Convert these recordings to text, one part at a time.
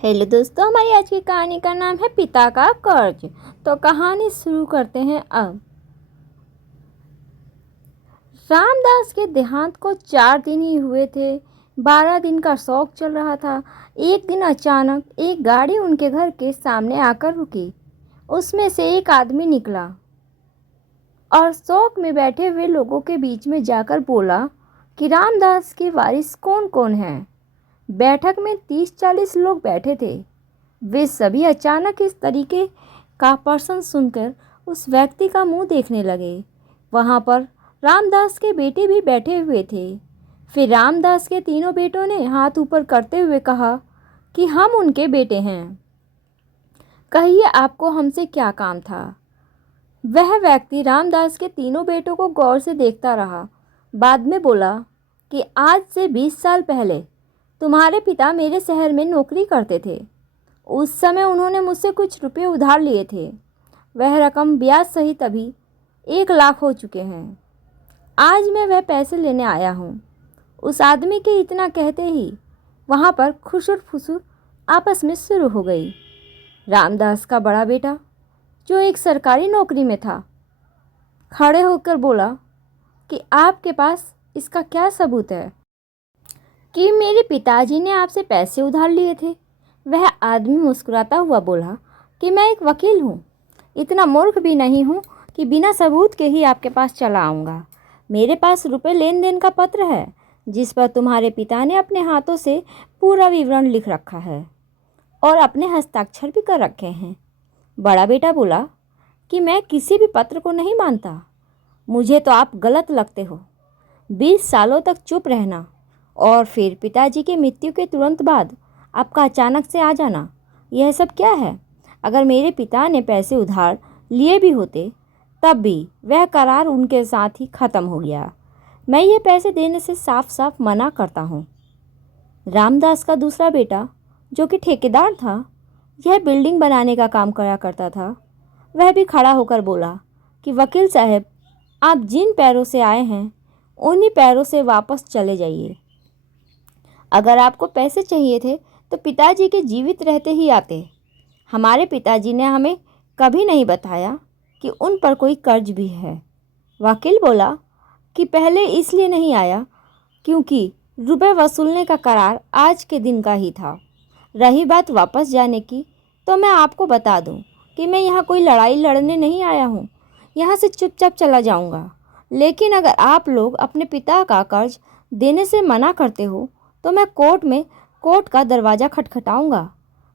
Hello दोस्तों, हमारी आज की कहानी का नाम है पिता का कर्ज। तो कहानी शुरू करते हैं अब। रामदास के देहांत को 4 दिन ही हुए थे। 12 दिन का शौक चल रहा था। एक दिन अचानक एक गाड़ी उनके घर के सामने आकर रुकी। उसमें से एक आदमी निकला और शौक में बैठे हुए लोगों के बीच में जाकर बोला कि रामदास के वारिस कौन कौन हैं। बैठक में 30-40 लोग बैठे थे। वे सभी अचानक इस तरीके का प्रश्न सुनकर उस व्यक्ति का मुंह देखने लगे। वहां पर रामदास के बेटे भी बैठे हुए थे। फिर रामदास के तीनों बेटों ने हाथ ऊपर करते हुए कहा कि हम उनके बेटे हैं। कहिए आपको हमसे क्या काम था। वह व्यक्ति रामदास के तीनों बेटों को गौर से देखता रहा। बाद में बोला कि आज से 20 साल पहले तुम्हारे पिता मेरे शहर में नौकरी करते थे। उस समय उन्होंने मुझसे कुछ रुपए उधार लिए थे। वह रकम ब्याज सहित अभी 1 लाख हो चुके हैं। आज मैं वह पैसे लेने आया हूँ। उस आदमी के इतना कहते ही वहाँ पर खुसुर फुसुर आपस में शुरू हो गई। रामदास का बड़ा बेटा, जो एक सरकारी नौकरी में था, खड़े होकर बोला कि आपके पास इसका क्या सबूत है कि मेरे पिताजी ने आपसे पैसे उधार लिए थे। वह आदमी मुस्कुराता हुआ बोला कि मैं एक वकील हूँ। इतना मूर्ख भी नहीं हूँ कि बिना सबूत के ही आपके पास चला आऊँगा। मेरे पास रुपए लेन देन का पत्र है जिस पर तुम्हारे पिता ने अपने हाथों से पूरा विवरण लिख रखा है और अपने हस्ताक्षर भी कर रखे हैं। बड़ा बेटा बोला कि मैं किसी भी पत्र को नहीं मानता। मुझे तो आप गलत लगते हो। 20 सालों तक चुप रहना और फिर पिताजी की मृत्यु के तुरंत बाद आपका अचानक से आ जाना, यह सब क्या है। अगर मेरे पिता ने पैसे उधार लिए भी होते तब भी वह करार उनके साथ ही ख़त्म हो गया। मैं ये पैसे देने से साफ साफ मना करता हूँ। रामदास का दूसरा बेटा, जो कि ठेकेदार था, यह बिल्डिंग बनाने का काम करा करता था, वह भी खड़ा होकर बोला कि वकील साहब, आप जिन पैरों से आए हैं उन्हीं पैरों से वापस चले जाइए। अगर आपको पैसे चाहिए थे तो पिताजी के जीवित रहते ही आते। हमारे पिताजी ने हमें कभी नहीं बताया कि उन पर कोई कर्ज भी है। वकील बोला कि पहले इसलिए नहीं आया क्योंकि रुपए वसूलने का करार आज के दिन का ही था। रही बात वापस जाने की, तो मैं आपको बता दूं कि मैं यहाँ कोई लड़ाई लड़ने नहीं आया हूँ। यहाँ से चुपचाप चला जाऊँगा। लेकिन अगर आप लोग अपने पिता का कर्ज देने से मना करते हो तो मैं कोर्ट का दरवाज़ा खटखटाऊँगा।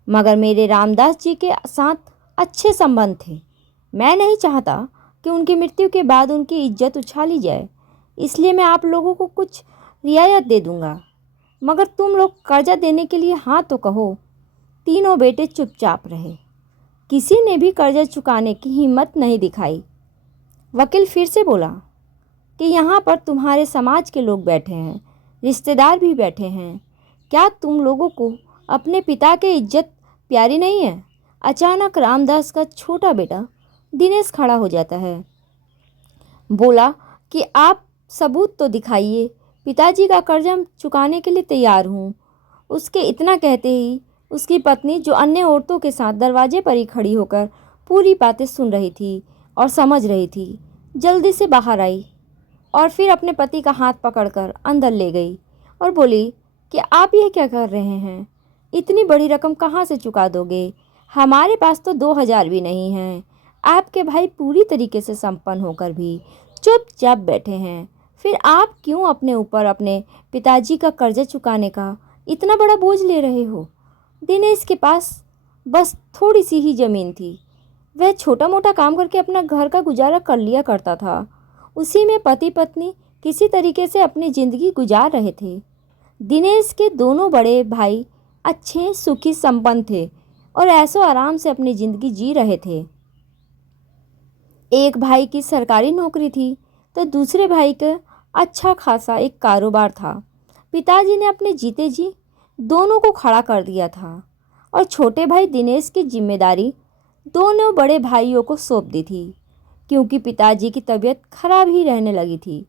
मगर मेरे रामदास जी के साथ अच्छे संबंध थे। मैं नहीं चाहता कि उनकी मृत्यु के बाद उनकी इज्जत उछाली जाए, इसलिए मैं आप लोगों को कुछ रियायत दे दूँगा। मगर तुम लोग कर्जा देने के लिए हाँ तो कहो। तीनों बेटे चुपचाप रहे। किसी ने भी कर्जा चुकाने की हिम्मत नहीं दिखाई। वकील फिर से बोला कि यहाँ पर तुम्हारे समाज के लोग बैठे हैं, रिश्तेदार भी बैठे हैं। क्या तुम लोगों को अपने पिता की इज्जत प्यारी नहीं है। अचानक रामदास का छोटा बेटा दिनेश खड़ा हो जाता है। बोला कि आप सबूत तो दिखाइए। पिताजी का कर्जा चुकाने के लिए तैयार हूँ। उसके इतना कहते ही उसकी पत्नी, जो अन्य औरतों के साथ दरवाजे पर ही खड़ी होकर पूरी बातें सुन रही थी और समझ रही थी, जल्दी से बाहर आई और फिर अपने पति का हाथ पकड़कर अंदर ले गई और बोली कि आप ये क्या कर रहे हैं। इतनी बड़ी रकम कहाँ से चुका दोगे। हमारे पास तो 2000 भी नहीं हैं। आपके भाई पूरी तरीके से संपन्न होकर भी चुपचाप बैठे हैं। फिर आप क्यों अपने ऊपर अपने पिताजी का कर्जा चुकाने का इतना बड़ा बोझ ले रहे हो। दिनेश के पास बस थोड़ी सी ही ज़मीन थी। वह छोटा मोटा काम करके अपना घर का गुजारा कर लिया करता था। उसी में पति पत्नी किसी तरीके से अपनी ज़िंदगी गुजार रहे थे। दिनेश के दोनों बड़े भाई अच्छे सुखी संपन्न थे और ऐसो आराम से अपनी ज़िंदगी जी रहे थे। एक भाई की सरकारी नौकरी थी तो दूसरे भाई का अच्छा खासा एक कारोबार था। पिताजी ने अपने जीते जी दोनों को खड़ा कर दिया था और छोटे भाई दिनेश की जिम्मेदारी दोनों बड़े भाइयों को सौंप दी थी, क्योंकि पिताजी की तबीयत खराब ही रहने लगी थी।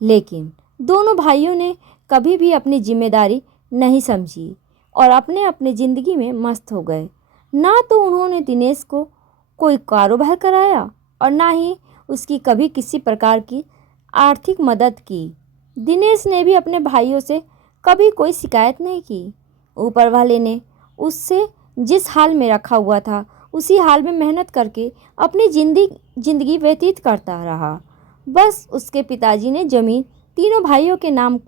लेकिन दोनों भाइयों ने कभी भी अपनी जिम्मेदारी नहीं समझी और अपने अपने ज़िंदगी में मस्त हो गए। ना तो उन्होंने दिनेश को कोई कारोबार कराया और ना ही उसकी कभी किसी प्रकार की आर्थिक मदद की। दिनेश ने भी अपने भाइयों से कभी कोई शिकायत नहीं की। ऊपर वाले ने उससे जिस हाल में रखा हुआ था उसी हाल में मेहनत करके अपनी जिंदगी व्यतीत करता रहा। बस उसके पिताजी ने ज़मीन तीनों भाइयों के नाम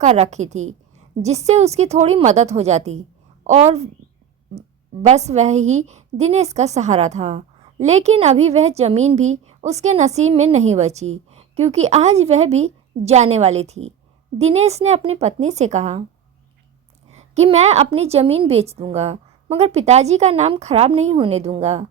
कर रखी थी, जिससे उसकी थोड़ी मदद हो जाती और बस वह ही दिनेश का सहारा था। लेकिन अभी वह ज़मीन भी उसके नसीब में नहीं बची, क्योंकि आज वह भी जाने वाली थी। दिनेश ने अपनी पत्नी से कहा कि मैं अपनी ज़मीन बेच दूंगा, मगर पिताजी का नाम खराब नहीं होने दूंगा।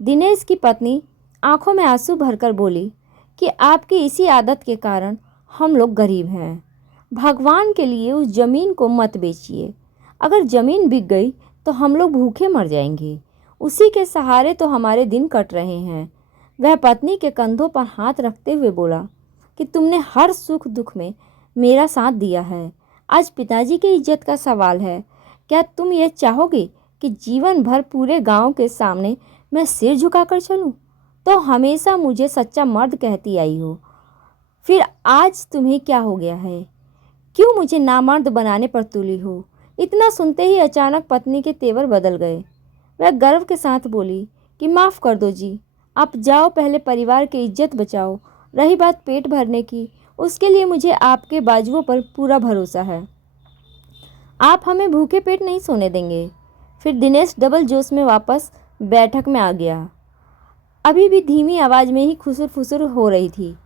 दिनेश की पत्नी आंखों में आंसू भरकर बोली कि आपकी इसी आदत के कारण हम लोग गरीब हैं। भगवान के लिए उस ज़मीन को मत बेचिए। अगर ज़मीन बिक गई तो हम लोग भूखे मर जाएंगे। उसी के सहारे तो हमारे दिन कट रहे हैं। वह पत्नी के कंधों पर हाथ रखते हुए बोला कि तुमने हर सुख दुख में मेरा साथ दिया है। आज पिताजी की इज्जत का सवाल है। क्या तुम ये चाहोगे कि जीवन भर पूरे गांव के सामने मैं सिर झुकाकर चलूं? तो हमेशा मुझे सच्चा मर्द कहती आई हो, फिर आज तुम्हें क्या हो गया है? क्यों मुझे नामर्द बनाने पर तुली हो? इतना सुनते ही अचानक पत्नी के तेवर बदल गए। वह गर्व के साथ बोली कि माफ़ कर दो जी, आप जाओ, पहले परिवार की इज्जत बचाओ। रही बात पेट भरने की, उसके लिए मुझे आपके बाजुओं पर पूरा भरोसा है। आप हमें भूखे पेट नहीं सोने देंगे। फिर दिनेश डबल जोश में वापस बैठक में आ गया। अभी भी धीमी आवाज़ में ही खुसुर फुसुर हो रही थी।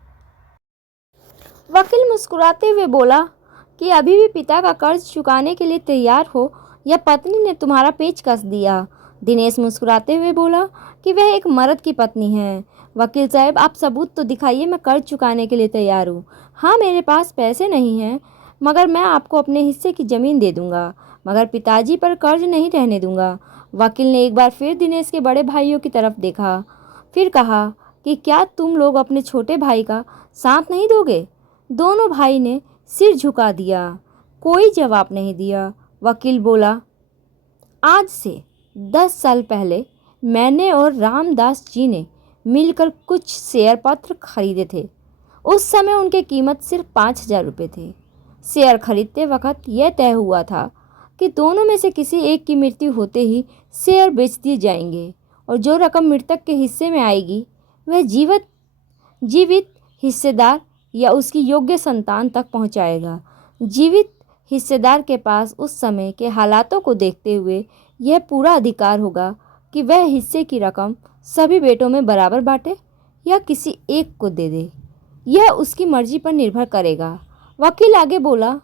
वकील मुस्कुराते हुए बोला कि अभी भी पिता का कर्ज चुकाने के लिए तैयार हो या पत्नी ने तुम्हारा पेच कस दिया? दिनेश मुस्कुराते हुए बोला कि वह एक मर्द की पत्नी है। वकील साहब, आप सबूत तो दिखाइए, मैं कर्ज चुकाने के लिए तैयार हूँ। हाँ, मेरे पास पैसे नहीं हैं, मगर मैं आपको अपने हिस्से की ज़मीन दे दूँगा, मगर पिताजी पर कर्ज नहीं रहने दूँगा। वकील ने एक बार फिर दिनेश के बड़े भाइयों की तरफ देखा, फिर कहा कि क्या तुम लोग अपने छोटे भाई का साथ नहीं दोगे? दोनों भाई ने सिर झुका दिया, कोई जवाब नहीं दिया। वकील बोला, आज से 10 साल पहले मैंने और रामदास जी ने मिलकर कुछ शेयर पत्र खरीदे थे। उस समय उनकी कीमत सिर्फ 5,000 रुपये थे। शेयर खरीदते वक्त यह तय हुआ था कि दोनों में से किसी एक की मृत्यु होते ही शेयर बेच दिए जाएंगे और जो रकम मृतक के हिस्से में आएगी वह जीवित हिस्सेदार या उसकी योग्य संतान तक पहुंचाएगा। जीवित हिस्सेदार के पास उस समय के हालातों को देखते हुए यह पूरा अधिकार होगा कि वह हिस्से की रकम सभी बेटों में बराबर बांटे या किसी एक को दे दे। यह उसकी मर्जी पर निर्भर करेगा। वकील आगे बोला,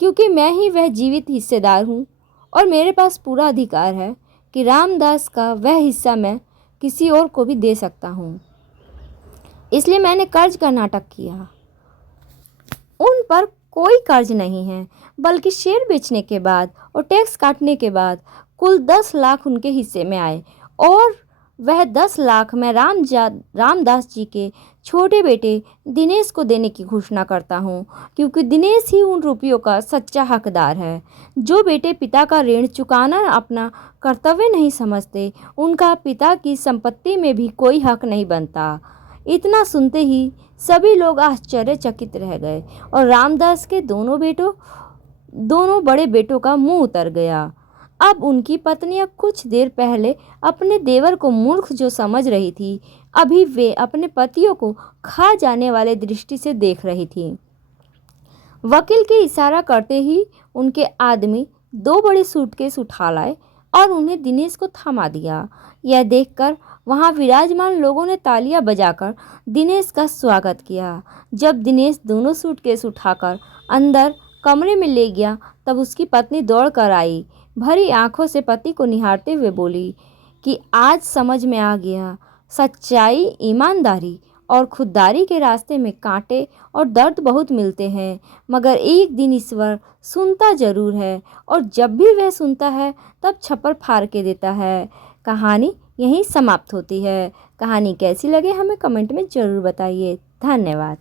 क्योंकि मैं ही वह जीवित हिस्सेदार हूँ और मेरे पास पूरा अधिकार है कि रामदास का वह हिस्सा मैं किसी और को भी दे सकता हूँ, इसलिए मैंने कर्ज का नाटक किया। उन पर कोई कर्ज नहीं है, बल्कि शेयर बेचने के बाद और टैक्स काटने के बाद कुल 10 लाख उनके हिस्से में आए और वह 10 लाख मैं रामदास जी के छोटे बेटे दिनेश को देने की घोषणा करता हूँ, क्योंकि दिनेश ही उन रुपयों का सच्चा हकदार है। जो बेटे पिता का ऋण चुकाना अपना कर्तव्य नहीं समझते, उनका पिता की संपत्ति में भी कोई हक नहीं बनता। इतना सुनते ही सभी लोग आश्चर्यचकित रह गए और रामदास के दोनों बड़े बेटों का मुंह उतर गया। अब उनकी पत्नियां कुछ देर पहले अपने देवर को मूर्ख जो समझ रही थी, अभी वे अपने पतियों को खा जाने वाले दृष्टि से देख रही थी। वकील के इशारा करते ही उनके आदमी 2 बड़े सूटकेस उठा लाए और उन्हें दिनेश को थमा दिया। यह देखकर वहां विराजमान लोगों ने तालियां बजाकर दिनेश का स्वागत किया। जब दिनेश दोनों सूटकेस उठाकर अंदर कमरे में ले गया, तब उसकी पत्नी दौड़ कर आई, भरी आंखों से पति को निहारते हुए बोली कि आज समझ में आ गया, सच्चाई, ईमानदारी और खुददारी के रास्ते में कांटे और दर्द बहुत मिलते हैं, मगर एक दिन ईश्वर सुनता जरूर है और जब भी वह सुनता है तब छप्पर फाड़ के देता है। कहानी यहीं समाप्त होती है। कहानी कैसी लगे हमें कमेंट में ज़रूर बताइए। धन्यवाद।